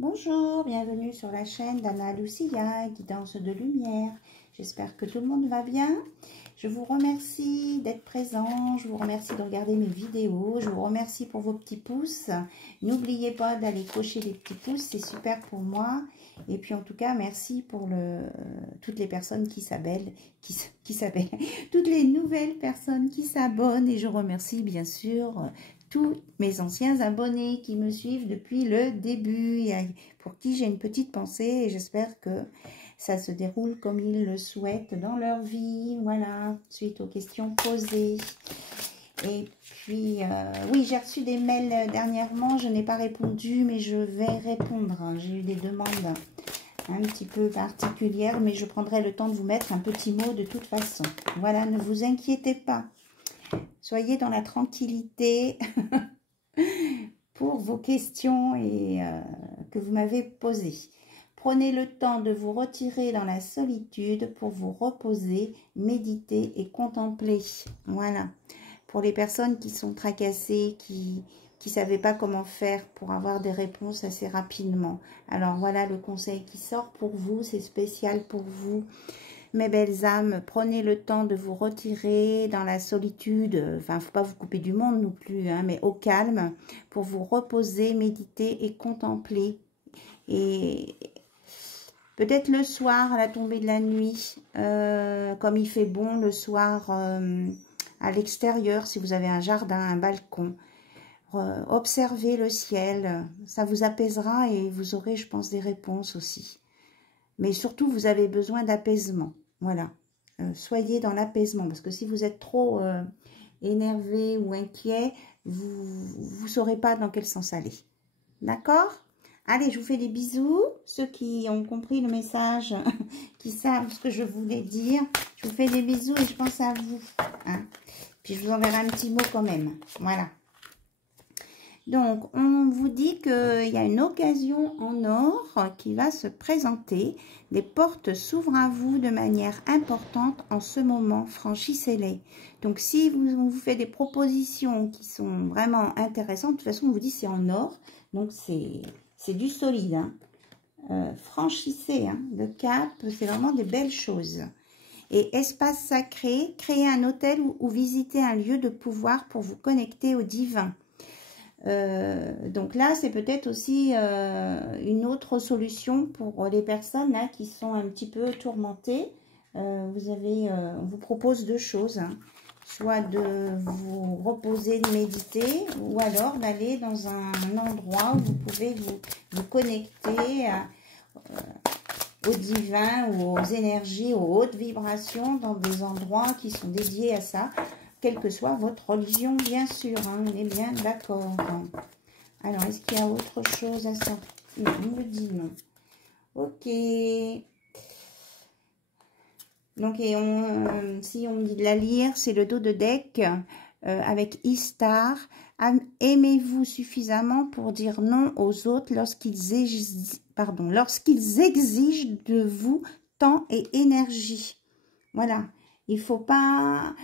Bonjour, bienvenue sur la chaîne d'Anna Lucia, guidance de lumière. J'espère que tout le monde va bien. Je vous remercie d'être présent, je vous remercie de regarder mes vidéos, je vous remercie pour vos petits pouces. N'oubliez pas d'aller cocher les petits pouces, c'est super pour moi. Et puis en tout cas, merci pour toutes les personnes qui s'abonnent, toutes les nouvelles personnes qui s'abonnent. Et je remercie bien sûr tous mes anciens abonnés qui me suivent depuis le début et pour qui j'ai une petite pensée et j'espère que ça se déroule comme ils le souhaitent dans leur vie. Voilà, suite aux questions posées. Et puis, oui, j'ai reçu des mails dernièrement, je n'ai pas répondu, mais je vais répondre. J'ai eu des demandes un petit peu particulières, mais je prendrai le temps de vous mettre un petit mot de toute façon. Voilà, ne vous inquiétez pas. Soyez dans la tranquillité pour vos questions et que vous m'avez posées. Prenez le temps de vous retirer dans la solitude pour vous reposer, méditer et contempler. Voilà. Pour les personnes qui sont tracassées, qui ne savaient pas comment faire pour avoir des réponses assez rapidement. Alors voilà le conseil qui sort pour vous, c'est spécial pour vous. Mes belles âmes, prenez le temps de vous retirer dans la solitude, enfin, il ne faut pas vous couper du monde non plus, hein, mais au calme, pour vous reposer, méditer et contempler. Et peut-être le soir, à la tombée de la nuit, comme il fait bon le soir à l'extérieur, si vous avez un jardin, un balcon, observez le ciel, ça vous apaisera et vous aurez, je pense, des réponses aussi. Mais surtout, vous avez besoin d'apaisement. Voilà. Soyez dans l'apaisement. Parce que si vous êtes trop énervé ou inquiet, vous ne saurez pas dans quel sens aller. D'accord? Allez, je vous fais des bisous. Ceux qui ont compris le message, qui savent ce que je voulais dire, je vous fais des bisous et je pense à vous. Hein? Puis je vous enverrai un petit mot quand même. Voilà. Donc, on vous dit qu'il y a une occasion en or qui va se présenter. Des portes s'ouvrent à vous de manière importante en ce moment. Franchissez-les. Donc, si on vous fait des propositions qui sont vraiment intéressantes, de toute façon, on vous dit c'est en or. Donc, c'est du solide. Hein. Franchissez hein, le cap. C'est vraiment des belles choses. Et espace sacré, créez un hôtel ou visitez un lieu de pouvoir pour vous connecter au divin. Donc là, c'est peut-être aussi une autre solution pour les personnes là, qui sont un petit peu tourmentées. On vous propose deux choses. Hein. Soit de vous reposer, de méditer, ou alors d'aller dans un endroit où vous pouvez vous connecter au divin ou aux énergies, aux hautes vibrations, dans des endroits qui sont dédiés à ça. Quelle que soit votre religion, bien sûr, hein, on est bien d'accord. Alors, est-ce qu'il y a autre chose à sortir? Non, on me dit non. Ok. Donc, si on me dit de la lire, c'est le dos de deck avec Istar. Aimez-vous suffisamment pour dire non aux autres lorsqu'ils exigent de vous temps et énergie. Voilà. Il faut pas...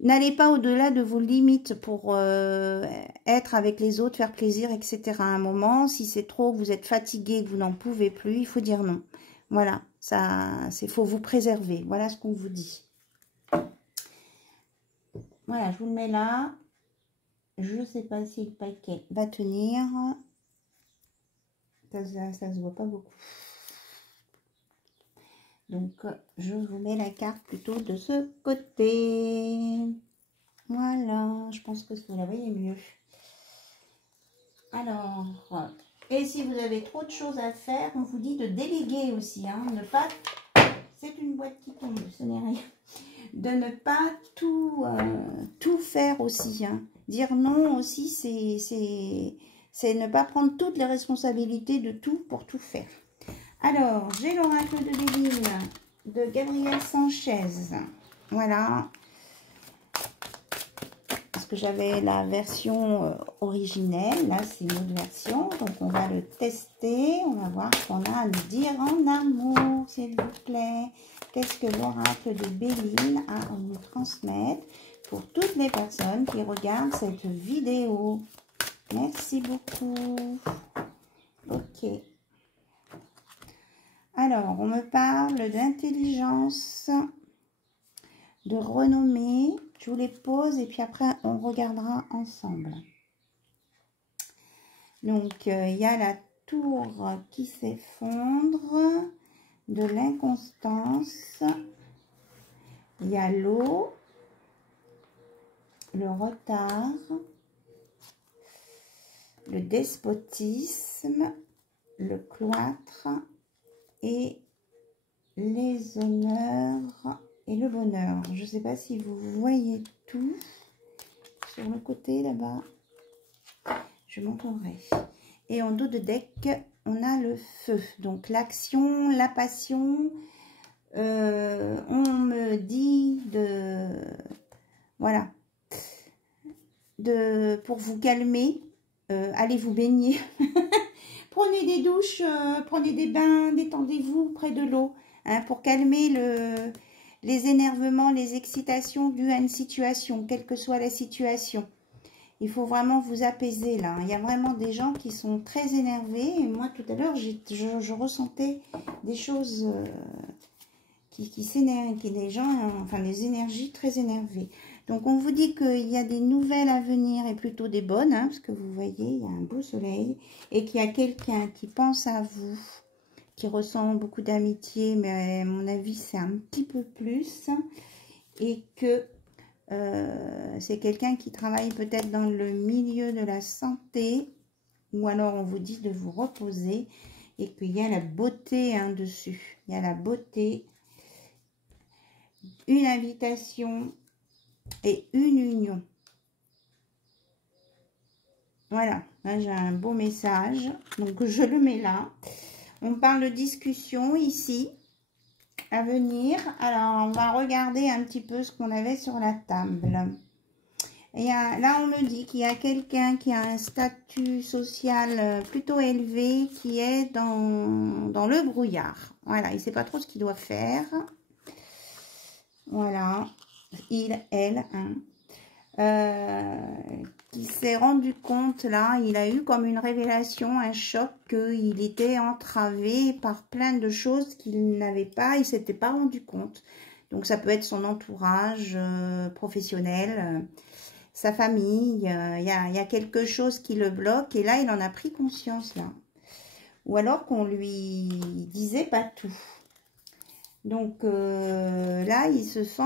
N'allez pas au-delà de vos limites pour être avec les autres, faire plaisir, etc. À un moment, si c'est trop, que vous êtes fatigué, que vous n'en pouvez plus, il faut dire non. Voilà, faut vous préserver. Voilà ce qu'on vous dit. Voilà, je vous le mets là. Je ne sais pas si le paquet va tenir. Ça se voit pas beaucoup. Donc, je vous mets la carte plutôt de ce côté. Voilà, je pense que vous la voyez mieux. Alors, et si vous avez trop de choses à faire, on vous dit de déléguer aussi. Hein, ne pas... C'est une boîte qui tombe, ce n'est rien. De ne pas tout faire aussi. Hein. Dire non aussi, c'est ne pas prendre toutes les responsabilités de tout pour tout faire. Alors, j'ai l'oracle de Béline de Gabriel Sanchez. Voilà. Parce que j'avais la version originelle. Là, c'est une autre version. Donc, on va le tester. On va voir ce qu'on a à nous dire en amour, s'il vous plaît. Qu'est-ce que l'oracle de Béline a à nous transmettre pour toutes les personnes qui regardent cette vidéo. Merci beaucoup. Ok. Alors, on me parle d'intelligence, de renommée. Je vous les pose et puis après, on regardera ensemble. Donc, il y a la tour qui s'effondre, de l'inconstance. Il y a l'eau, le retard, le despotisme, le cloître et les honneurs et le bonheur. Je ne sais pas si vous voyez tout sur le côté là-bas. Je montrerai. Et en dos de deck, on a le feu. Donc l'action, la passion. On me dit de... Voilà. Pour vous calmer, allez vous baigner. Prenez des douches, prenez des bains, détendez-vous près de l'eau. Hein, pour calmer les énervements, les excitations dues à une situation, quelle que soit la situation. Il faut vraiment vous apaiser là. Il y a vraiment des gens qui sont très énervés. Et moi, tout à l'heure, je ressentais des choses qui s'énervent, des gens, enfin des énergies très énervées. Donc, on vous dit qu'il y a des nouvelles à venir et plutôt des bonnes, hein, parce que vous voyez, il y a un beau soleil et qu'il y a quelqu'un qui pense à vous, qui ressent beaucoup d'amitié, mais à mon avis, c'est un petit peu plus, et que c'est quelqu'un qui travaille peut-être dans le milieu de la santé, ou alors on vous dit de vous reposer et qu'il y a la beauté hein, dessus. Il y a la beauté, une invitation et une union. Voilà, là j'ai un beau message, donc je le mets là. On parle de discussion ici à venir. Alors on va regarder un petit peu ce qu'on avait sur la table. Et là on me dit qu'il y a quelqu'un qui a un statut social plutôt élevé qui est dans le brouillard. Voilà, il ne sait pas trop ce qu'il doit faire. Voilà, il, elle, hein. Qui s'est rendu compte là, il a eu comme une révélation, un choc, qu'il était entravé par plein de choses qu'il n'avait pas, il s'était pas rendu compte. Donc ça peut être son entourage professionnel, sa famille, il y a quelque chose qui le bloque et là il en a pris conscience là. Ou alors qu'on lui disait pas tout. Donc là il se sent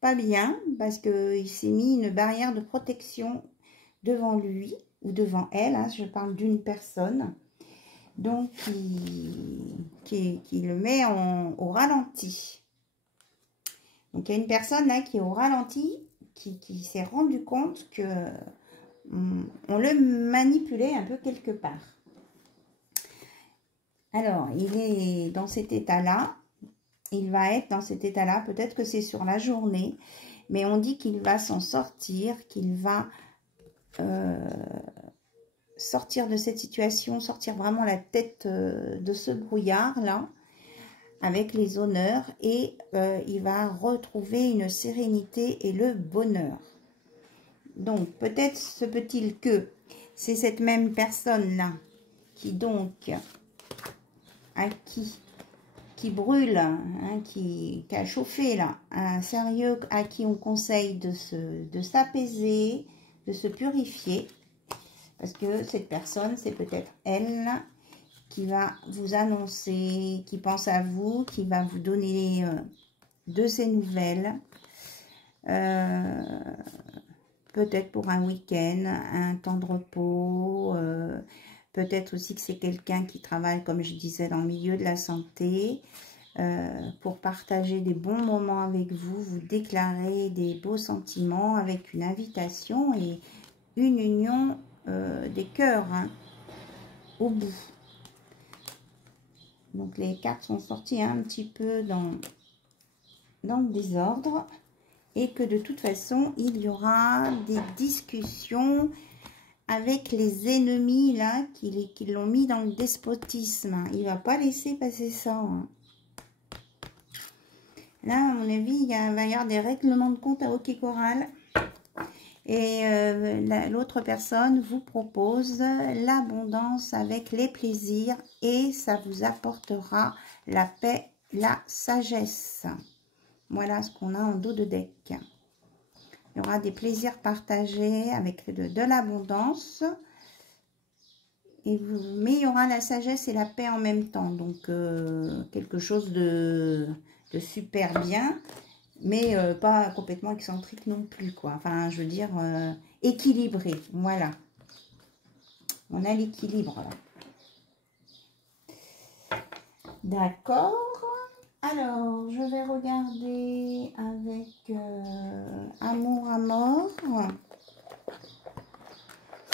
pas bien parce qu'il s'est mis une barrière de protection devant lui ou devant elle, hein, je parle d'une personne, donc qui le met au ralenti. Donc il y a une personne là qui est au ralenti, qui s'est rendu compte que on le manipulait un peu quelque part. Alors il est dans cet état-là. Il va être dans cet état-là, peut-être que c'est sur la journée, mais on dit qu'il va s'en sortir, qu'il va sortir de cette situation, sortir vraiment la tête de ce brouillard-là, avec les honneurs, et il va retrouver une sérénité et le bonheur. Donc, peut-être se peut-il que c'est cette même personne-là qui donc, à qui brûle, hein, qui a chauffé là, un sérieux à qui on conseille de s'apaiser, de se purifier, parce que cette personne, c'est peut-être elle qui va vous annoncer, qui pense à vous, qui va vous donner de ses nouvelles, peut-être pour un week-end, un temps de repos, peut-être aussi que c'est quelqu'un qui travaille, comme je disais, dans le milieu de la santé, pour partager des bons moments avec vous, vous déclarer des beaux sentiments avec une invitation et une union des cœurs hein, au bout. Donc les cartes sont sorties un petit peu dans le désordre et que de toute façon, il y aura des discussions avec les ennemis là qui l'ont mis dans le despotisme. Il ne va pas laisser passer ça. Hein. Là, à mon avis, va y avoir des règlements de compte à OK Coral. Et l'autre personne vous propose l'abondance avec les plaisirs et ça vous apportera la paix, la sagesse. Voilà ce qu'on a en dos de deck. Il y aura des plaisirs partagés avec de l'abondance. Mais il y aura la sagesse et la paix en même temps. Donc, quelque chose de super bien. Mais pas complètement excentrique non plus, quoi. Enfin, je veux dire, équilibré. Voilà. On a l'équilibre, là. D'accord. Alors, je vais regarder avec Amour à mort.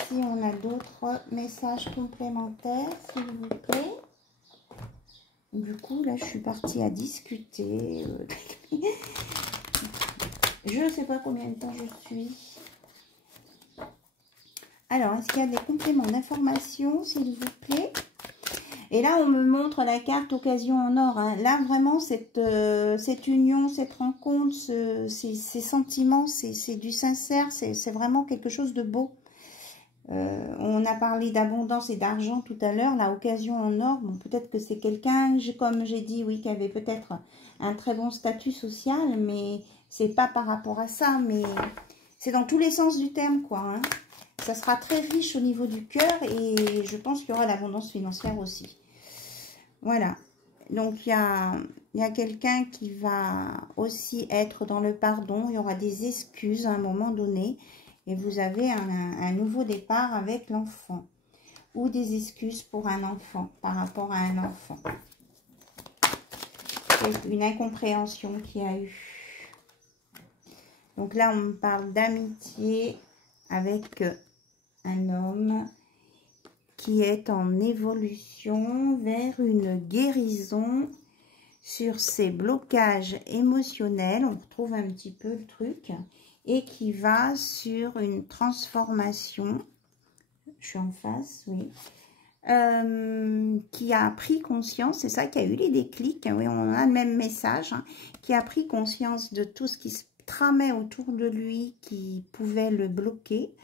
Si on a d'autres messages complémentaires, s'il vous plaît. Du coup, là, je suis partie à discuter. Je ne sais pas combien de temps je suis. Alors, est-ce qu'il y a des compléments d'information, s'il vous plaît? Et là, on me montre la carte occasion en or. Hein. Là, vraiment, cette union, cette rencontre, ces sentiments, c'est du sincère. C'est vraiment quelque chose de beau. On a parlé d'abondance et d'argent tout à l'heure. La occasion en or, bon, peut-être que c'est quelqu'un, comme j'ai dit, oui, qui avait peut-être un très bon statut social, mais c'est pas par rapport à ça, mais c'est dans tous les sens du terme, quoi. Hein. Ça sera très riche au niveau du cœur et je pense qu'il y aura l'abondance financière aussi. Voilà. Donc, il y a quelqu'un qui va aussi être dans le pardon. Il y aura des excuses à un moment donné. Et vous avez un nouveau départ avec l'enfant. Ou des excuses pour un enfant, par rapport à un enfant. C'est une incompréhension qu'il y a eu. Donc là, on me parle d'amitié avec un homme qui est en évolution vers une guérison sur ses blocages émotionnels. On retrouve un petit peu le truc. Et qui va sur une transformation. Je suis en face, oui. Qui a pris conscience, c'est ça qui a eu les déclics. Oui, on a le même message. Hein, qui a pris conscience de tout ce qui se tramait autour de lui qui pouvait le bloquer.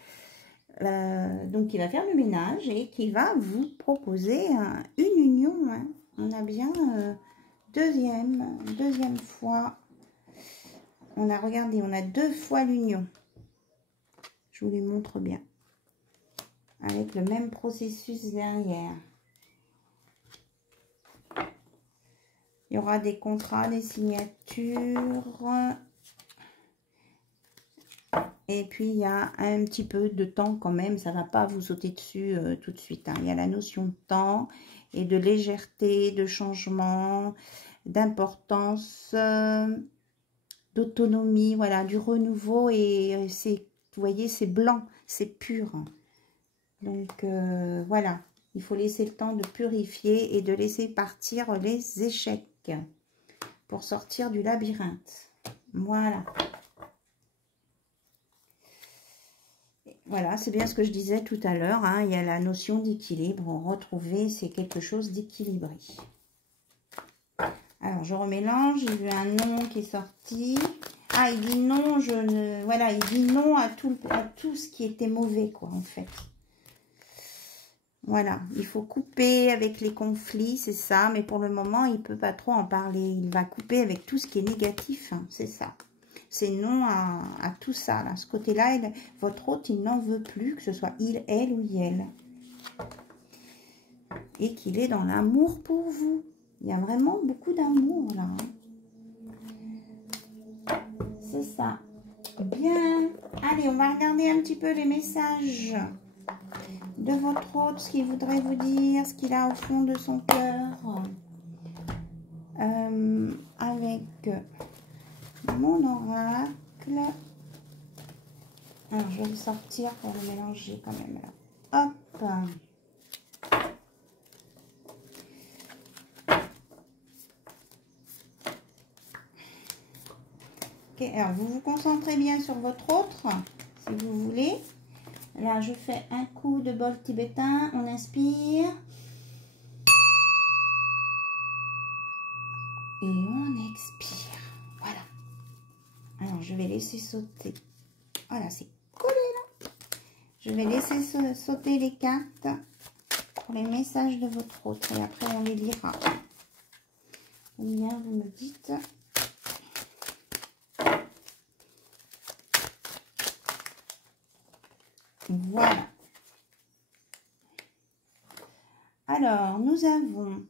Donc, il va faire le ménage et qui va vous proposer une union. Hein. On a bien deuxième fois. On a regardé, on a 2 fois l'union. Je vous les montre bien. Avec le même processus derrière. Il y aura des contrats, des signatures. Et puis, il y a un petit peu de temps quand même. Ça ne va pas vous sauter dessus tout de suite. Hein. Il y a la notion de temps et de légèreté, de changement, d'importance, d'autonomie, voilà, du renouveau. Et c'est, vous voyez, c'est blanc, c'est pur. Donc, voilà. Il faut laisser le temps de purifier et de laisser partir les échecs pour sortir du labyrinthe. Voilà. Voilà, c'est bien ce que je disais tout à l'heure. Hein, il y a la notion d'équilibre. Retrouver, c'est quelque chose d'équilibré. Alors, je remélange. J'ai vu un nom qui est sorti. Ah, il dit non, voilà, il dit non à tout ce qui était mauvais, quoi, en fait. Voilà, il faut couper avec les conflits, c'est ça. Mais pour le moment, il ne peut pas trop en parler. Il va couper avec tout ce qui est négatif, hein, c'est ça. C'est non à tout ça, là. Ce côté-là, votre hôte, il n'en veut plus, que ce soit il, elle ou elle. Et qu'il est dans l'amour pour vous. Il y a vraiment beaucoup d'amour, là. C'est ça. Bien. Allez, on va regarder un petit peu les messages de votre hôte, ce qu'il voudrait vous dire, ce qu'il a au fond de son cœur. Avec mon oracle. Alors, je vais le sortir pour le mélanger quand même. Là. Hop. Ok, alors vous vous concentrez bien sur votre autre, si vous voulez. Là, je fais un coup de bol tibétain. On inspire. Et on expire. Voilà. Alors, je vais laisser sauter. Voilà, c'est collé. Je vais laisser sauter les cartes pour les messages de votre autre et après on les lira. Combien vous me dites? Voilà. Alors, nous avons...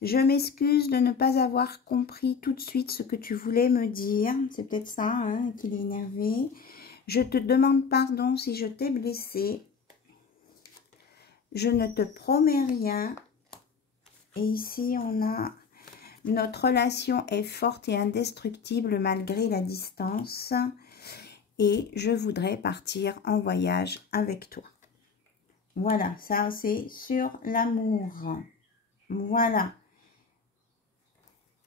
Je m'excuse de ne pas avoir compris tout de suite ce que tu voulais me dire. C'est peut-être ça hein, qui l'est énervé. Je te demande pardon si je t'ai blessé. Je ne te promets rien. Et ici, on a... Notre relation est forte et indestructible malgré la distance. Et je voudrais partir en voyage avec toi. Voilà, ça c'est sur l'amour. Voilà.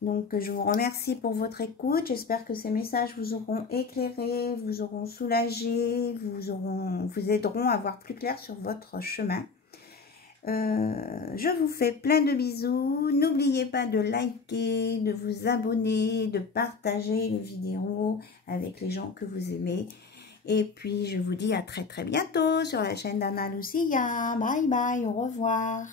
Donc, je vous remercie pour votre écoute. J'espère que ces messages vous auront éclairé, vous auront soulagé, vous aideront à voir plus clair sur votre chemin. Je vous fais plein de bisous. N'oubliez pas de liker, de vous abonner, de partager les vidéos avec les gens que vous aimez. Et puis, je vous dis à très très bientôt sur la chaîne d'Anna Lucia. Bye bye, au revoir.